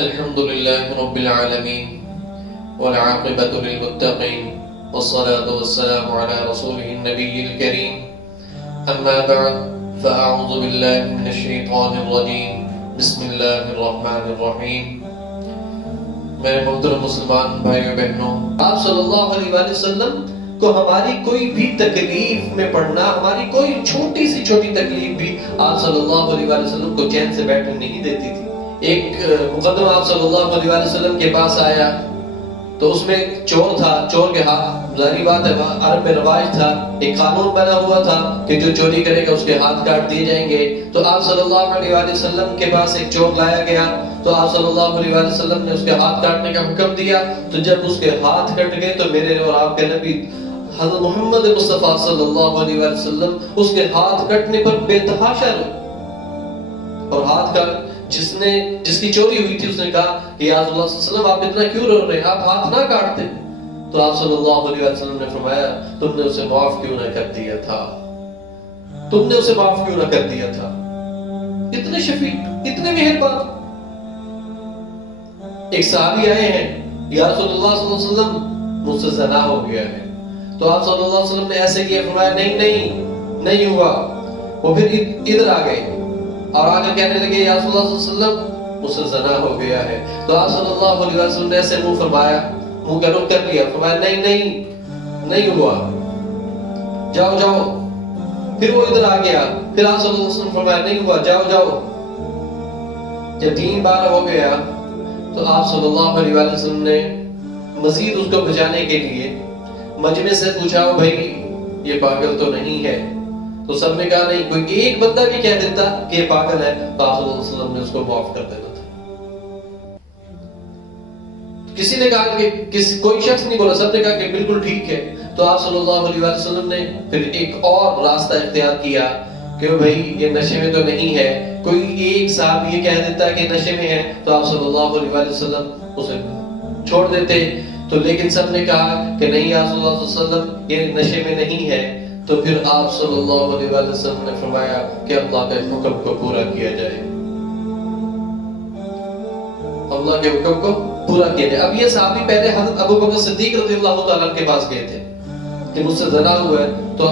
الحمد لله رب العالمين والعاقبة للمتقين والصلاة والسلام على رسوله النبي الكريم أما بعد فأعوذ بالله من الشيطان الرجيم بسم الله الرحمن الرحيم میرے محترم مسلمان بھائیوں بہنوں، آپ صلی اللہ علیہ وآلہ وسلم کو ہماری کوئی بھی تکلیف میں پڑنا، ہماری کوئی چھوٹی سی چھوٹی تکلیف بھی آپ صلی اللہ علیہ وآلہ وسلم کو چین سے بیٹھنے نہیں دیتی تھی۔ ایک مقدم آپ صلی اللہ علیہ وآلہ وسلم کے پاس آیا تو اس میں چور تھا، چور کے ہاتھ، ظاہری بات ہے عرب میں رواج تھا، ایک قانون بنا ہوا تھا کہ جو چوری کرے گا اس کے ہاتھ کاٹ دیے جائیں گے۔ تو آپ صلی اللہ علیہ وآلہ وسلم کے پاس ایک چور لایا گیا تو آپ صلی اللہ علیہ وآلہ وسلم نے اس کے ہاتھ کاٹنے کا حکم دیا۔ تو جب اس کے ہاتھ کٹ گئے تو میرے اور آپ کے نبی حضرت محمد مصطفیٰ صلی اللہ علیہ وآلہ وسلم اس کے ہاتھ کٹنے پر بے تحاشا روئے، اور ہاتھ کا جس کی چوری ہوئی تھی اس نے کہا کہ یا رسول اللہ صلی اللہ علیہ وسلم آپ اتنا کیوں رو رہے ہیں، آپ ہاتھ نہ کاٹتے۔ تو آپ صلی اللہ علیہ وسلم نے فرمایا تم نے اسے معاف کیوں نہ کر دیا تھا، تم نے اسے معاف کیوں نہ کر دیا تھا۔ اتنے شفیق، اتنے مہربان۔ ایک صحابی آئے ہیں، یا رسول اللہ صلی اللہ علیہ وسلم مجھ سے زنا ہو گیا ہے۔ تو آپ صلی اللہ علیہ وسلم نے ایسے کیا، فرمایا نہیں ہوا۔ وہ پھر ادھر آ گئے اور آگے کہنے لگے یا رسول اللہ صلی اللہ علیہ وسلم مجھ سے زنا ہو گیا ہے۔ تو آپ صلی اللہ علیہ وسلم نے ایسے منہ فرمایا، منہ کا رخ کر لیا، فرمایا نہیں ہوا، جاؤ۔ پھر وہ ادھر آ گیا، پھر آپ صلی اللہ علیہ وسلم فرمایا نہیں ہوا، جاؤ۔ جب 3 بار ہو گیا تو آپ صلی اللہ علیہ وسلم نے مزید اس کو بچانے کے لیے مجمع سے پوچھا بھائی یہ پاگل تو نہیں ہے؟ تو سب نے کہا نہیں، کوئی ایک بندہ بھی کہہ دیتا کہ یہ پاگل ہے تو آپ صلی اللہ علیہ وسلم نے اس کو معاف کر دینا تھا۔ کسی نے کہا کہ کوئی شخص نہیں بولا، سب نے کہا کہ بالکل ٹھیک ہے۔ تو آپ صلی اللہ علیہ وسلم نے پھر ایک اور راستہ اختیار کیا کہ بھائی یہ نشے میں تو نہیں ہے۔ کوئی ایک صاحب یہ کہہ دیتا کہ نشے میں ہے تو آپ صلی اللہ علیہ وسلم اسے چھوڑ دیتے۔ تو لیکن سب نے کہا کہ نہیں یا رسول اللہ صلی اللہ علیہ وسلم یہ نشے میں نہیں ہے۔ تو پھر آپ صلی اللہ علیہ وسلم نے فرمایا کہ اللہ کے حکم کو پورا کیا جائے، اللہ کے حکم کو پورا کیا جائے۔ اب یہ صحابی پہلے حضرت ابو بکر صدیق رضی اللہ تعالیٰ کے پاس گئے تھے کہ مجھ سے زنا ہوا ہے۔ تو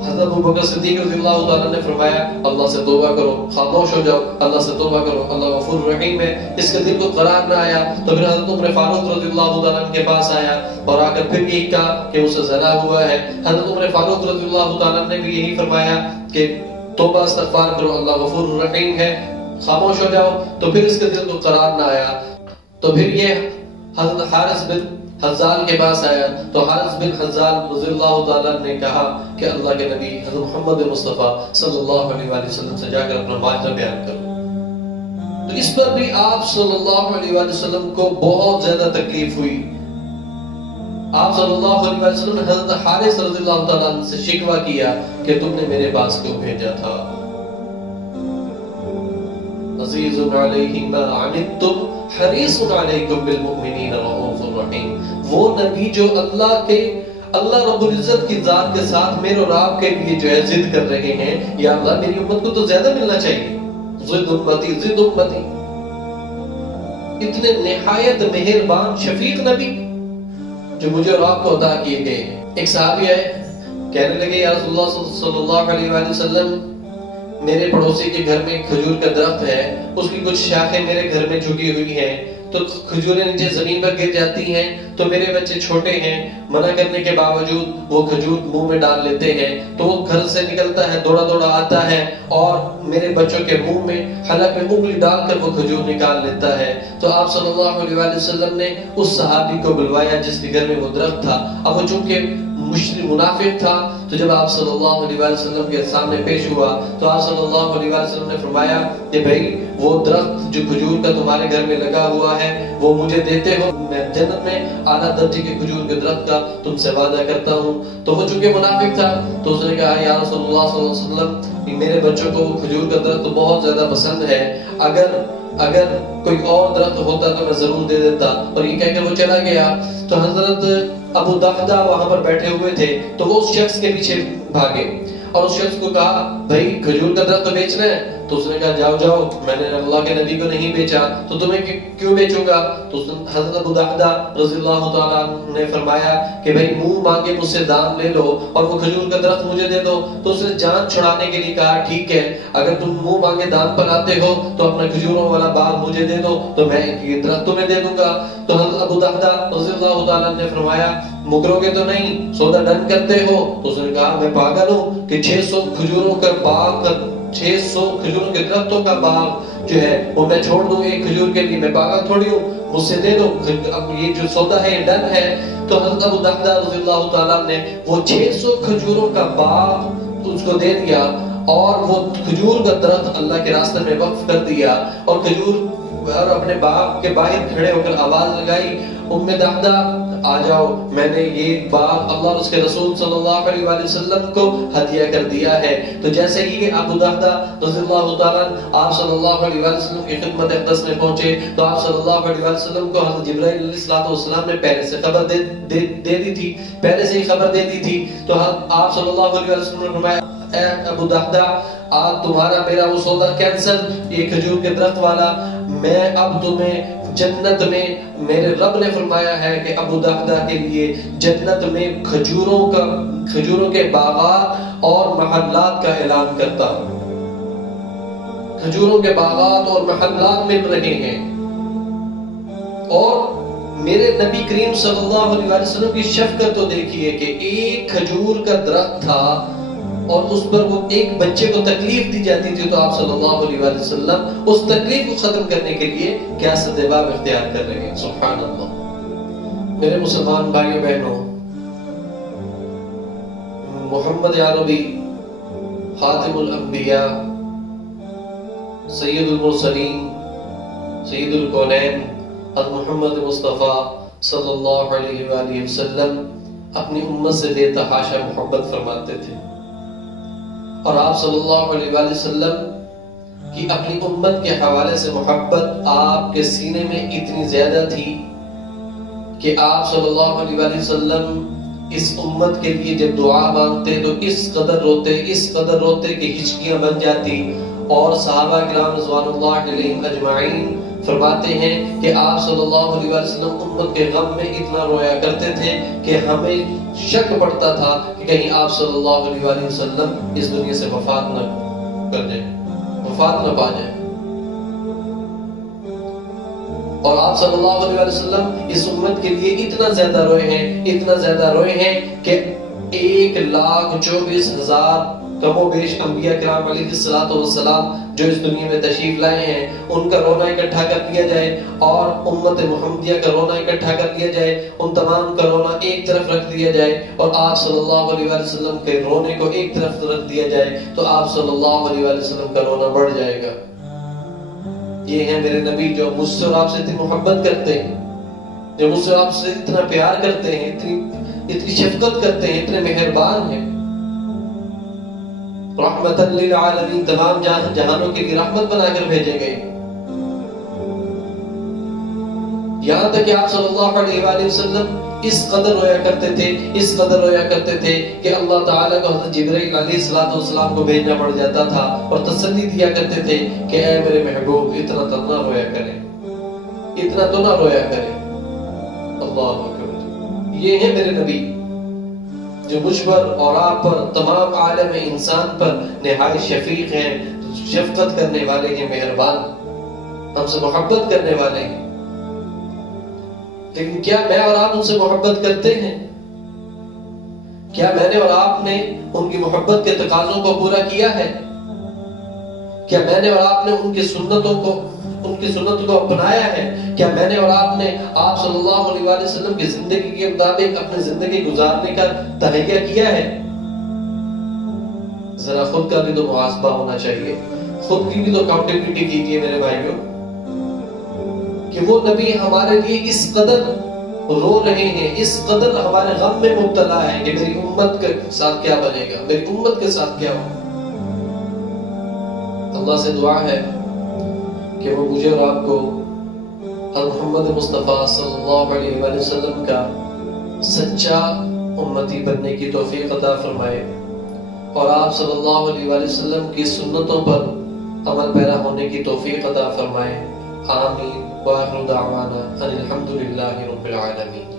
حضرت ابو بکر صدیق رضی اللہ تعالیٰ نے فرمایا اللہ سے توبہ کرو، خاموش ہو جاؤ، اللہ سے توبہ کرو، اللہ غفور رحیم ہے۔ اس کے دل کو قرار نہ آیا تو پھر حضرت عمر فاروق رضی اللہ تعالیٰ کے پاس آیا اور آ کر پھر یہی کہا کہ اس سے زنا ہوا ہے۔ حضرت عمر فاروق رضی اللہ تعالیٰ نے بھی یہی فرمایا کہ توبہ استغفار کرو، اللہ غفور رحیم ہے، خاموش ہو جاؤ۔ تو پھر اس کے دل کو قرار نہ آیا تو پھر یہ حضرت حارث بن حزال کے پاس آیا تو حارث بن حزال رضی اللہ تعالیٰ نے کہا کہ اللہ کے نبی حضرت محمد مصطفیٰ صلی اللہ علیہ وسلم سے جا کر اپنا معاملہ بیان کرو۔ تو اس پر بھی آپ صلی اللہ علیہ وسلم کو بہت زیادہ تکلیف ہوئی۔ آپ صلی اللہ علیہ وسلم نے حضرت حارث رضی اللہ تعالیٰ سے شکوہ کیا کہ تم نے میرے پاس کیوں بھیجا تھا؟ عزیز علیہ ما عنتم حریص علیکم بالمؤمنین رؤوف الرحیم۔ وہ نبی جو اللہ رب العزت کی ذات کے ساتھ میرے اور آپ کے لیے جو ہے ضد کر رہے ہیں، یا اللہ میری امت کو تو زیادہ ملنا چاہیے، ضد امتی۔ اتنے نہایت مہربان شفیق نبی جو مجھے اور آپ کو عطا کیے گئے ہیں۔ ایک صحابی آئے، کہنے لگے یا رسول اللہ صلی اللہ علیہ وسلم میرے پڑوسی کے گھر میں کھجور کا درخت ہے، اس کی کچھ شاخیں میرے گھر میں جھکی ہوئی ہیں، تو کھجوریں نیچے زمین پر گر جاتی ہیں، تو میرے بچے چھوٹے ہیں، منع کرنے کے باوجود وہ کھجور منہ میں ڈال لیتے ہیں، تو وہ گھر سے نکلتا ہے، دوڑا آتا ہے اور میرے بچوں کے منہ میں حلق میں انگلی ڈال کر وہ کھجور نکال لیتا ہے۔ تو آپ صلی اللہ علیہ وسلم نے اس صحابی کو بلوایا جس کے گھر میں وہ درخت تھا۔ اب وہ چونکہ مشرک منافق تھا تو جب آپ صلی اللہ علیہ وسلم کے سامنے پیش ہوا تو آپ صلی اللہ علیہ وسلم نے فرمایا کہ بھائی وہ درخت جو کھجور کا تمہارے گھر میں لگا ہوا ہے وہ مجھے دیتے ہو، میں جنت میں اعلیٰ درجے کے کھجور کے درخت کا تم سے وعدہ کرتا ہوں۔ تو وہ چونکہ منافق تھا تو اس نے کہا یا رسول اللہ صلی اللہ علیہ وسلم میرے بچوں کو کھجور کا درخت تو بہت زیادہ پسند ہے، اگر کوئی اور درخت ہوتا تو میں ضرور دے دیتا۔ اور یہ کہہ کے وہ چلا گیا۔ تو حضرت ابو دحدہ وہاں پر بیٹھے ہوئے تھے تو وہ اس شخص کے پیچھے بھاگے اور اس شخص کو کہا بھائی کھجور کا درخت تو بیچنا ہے؟ تو اس نے کہا جاؤ جاؤ، میں نے اللہ کے نبی کو نہیں بیچا تو تمہیں کیوں بیچوں گا؟ تو حضرت ابو دحدہ رضی اللہ تعالیٰ عنہ نے فرمایا کہ بھئی منہ مانگے مجھ سے دام لے لو اور وہ کھجور کا درخت مجھے دے دو۔ تو اس نے جان چھڑانے کے لیے کہا ٹھیک ہے، اگر تم منہ مانگے دام پر آتے ہو تو اپنا کھجوروں والا باغ مجھے دے دو تو میں یہ درخت تمہیں دے دوں گا۔ تو حضرت ابو دحدہ رضی اللہ تعالیٰ نے فرمایا مکرو گے تو نہیں، سودا ڈن کرتے ہو؟ تو اس نے کہا میں پاگل ہوں کہ 600 کھجوروں کا باغ، 600 کھجوروں کے درختوں کا باغ جو ہے وہ میں چھوڑ دوں ایک کھجور کے لیے؟ میں پاگل تھوڑی ہوں، مجھ سے دے دو، اب یہ جو سودا ہے یہ ڈن ہے۔ تو حضرت ابو دحدہ رضی اللہ تعالیٰ نے وہ 600 کھجوروں کا باغ اس کو دے دیا اور وہ کھجور کا درخت اللہ کے راستے میں وقف کر دیا، اور کھجور اور اپنے باغ کے باہر کھڑے ہو کر آواز لگائی ام دحدہ آ جاؤ، میں نے یہ باغ اللہ اور اس کے رسول صلی اللہ علیہ وآلہ وسلم کو ہدیہ کر دیا ہے۔ تو جیسے ہی ابو دحدہ رضی اللہ تعالیٰ آپ صلی اللہ علیہ وآلہ وسلم کی خدمت اقدس میں پہنچے تو آپ صلی اللہ علیہ وآلہ وسلم کو حضرت جبرائیل علیہ السلام نے پہلے سے خبر دے دی تھی، پہلے سے ہی خبر دے دی تھی۔ تو آپ صلی اللہ علیہ وآلہ وسلم نے فرمایا اے ابو دحدہ آج تمہارا میرا وہ سودا کینسل، یہ کھجور کے درخت والا، میں اب تمہیں جنت میں، میرے رب نے فرمایا ہے کہ ابو دحدہ کے لیے جنت میں کھجوروں کے باغات اور محلات کا اعلان کرتا ہوں۔ کھجوروں کے باغات اور محلات مل رہے ہیں، اور میرے نبی کریم صلی اللہ علیہ وسلم کی شفقت تو دیکھیے کہ ایک کھجور کا درخت تھا اور اس پر وہ ایک بچے کو تکلیف دی جاتی تھی، تو آپ صلی اللہ علیہ وسلم اس تکلیف کو ختم کرنے کے لیے کیا سدباب اختیار کر رہے ہیں۔ سبحان اللہ۔ میرے مسلمان بھائیوں بہنوں، محمد عربی خاتم الانبیاء، سید المرسلین، سید الکونین، حضرت محمد مصطفیٰ صلی اللہ علیہ وآلہ وسلم اپنی امت سے بے تحاشا محبت فرماتے تھے، اور آپ صلی اللہ علیہ وآلہ وسلم کی اپنی امت کے حوالے سے محبت آپ کے سینے میں اتنی زیادہ تھی کہ آپ صلی اللہ علیہ وآلہ وسلم اس امت کے لیے جب دعا مانگتے تو اس قدر روتے کہ ہچکیاں بن جاتی، اور صحابہ کرام رضوان اللہ علیہم اجمعین فرماتے ہیں کہ آپ صلی اللہ علیہ وسلم امت کے غم میں اتنا رویا کرتے تھے کہ ہمیں شک پڑتا تھا کہ کہیں آپ صلی اللہ علیہ وسلم اس دنیا سے وفات نہ کر جائیں، وفات نہ پا جائیں۔ اور آپ صلی اللہ علیہ وسلم اس امت کے لیے اتنا زیادہ روئے ہیں کہ 1,24,000 کم و بیش انبیاء کرام علیہ السلام جو اس دنیا میں تشریف لائے ہیں ان کا رونا اکٹھا کر لیا جائے، اور امت محمدیہ کا رونا اکٹھا کر لیا جائے، ان تمام کا رونا ایک طرف رکھ دیا جائے، اور آپ صلی اللہ علیہ وسلم کے رونے کو ایک طرف رکھ دیا جائے تو آپ صلی اللہ علیہ وسلم کا رونا بڑھ جائے گا۔ یہ ہیں میرے نبی جو مجھ سے اور آپ سے اتنی محبت کرتے ہیں، جو مجھ سے آپ سے اتنا پیار کرتے ہیں، اتنی شفقت کرتے ہیں، اتنے مہربان ہیں، رحمت للعالمین، تمام جہانوں کے لیے رحمت بنا کر بھیجے گئے۔ یہاں تک کہ آپ صلی اللہ علیہ وآلہ وسلم اس قدر رویا کرتے تھے کہ اللہ تعالیٰ کو حضرت جبرائیل علیہ السلام کو بھیجنا پڑ جاتا تھا اور تسلی دیا کرتے تھے کہ اے میرے محبوب اتنا تو نہ رویا کریں۔ اللہ اکبر۔ یہ ہے میرے نبی جو مجھ پر اور آپ پر، تمام عالم انسان پر نہایت شفیق ہیں، شفقت کرنے والے ہیں، مہربان، ہم سے محبت کرنے والے ہیں۔ لیکن کیا میں اور آپ ان سے محبت کرتے ہیں؟ کیا میں نے اور آپ نے ان کی محبت کے تقاضوں کو پورا کیا ہے؟ کیا میں نے اور آپ نے ان کی سنتوں کو اپنایا ہے؟ کیا میں نے اور آپ نے آپ صلی اللہ علیہ وآلہ وسلم کی زندگی کے مطابق اپنی زندگی گزارنے کا تہیہ کیا ہے؟ ذرا خود کا بھی تو محاسبہ ہونا چاہیے، خود کی بھی تو اکاؤنٹیبلٹی کیجیے میرے بھائیوں، کہ وہ نبی ہمارے لیے اس قدر رو رہے ہیں، اس قدر ہمارے غم میں مبتلا ہے کہ میری امت کے ساتھ کیا بنے گا، میری امت کے ساتھ کیا ہوگا۔ اللہ سے دعا ہے کہ وہ مجھے اور آپ کو حضرت محمد مصطفیٰ صلی اللہ علیہ وآلہ وسلم کا سچا امتی بننے کی توفیق عطا فرمائے، اور آپ صلی اللہ علیہ وآلہ وسلم کی سنتوں پر عمل پیرا ہونے کی توفیق عطا فرمائے. آمین. وآخر دعوانا ان الحمد للہ رب العالمین.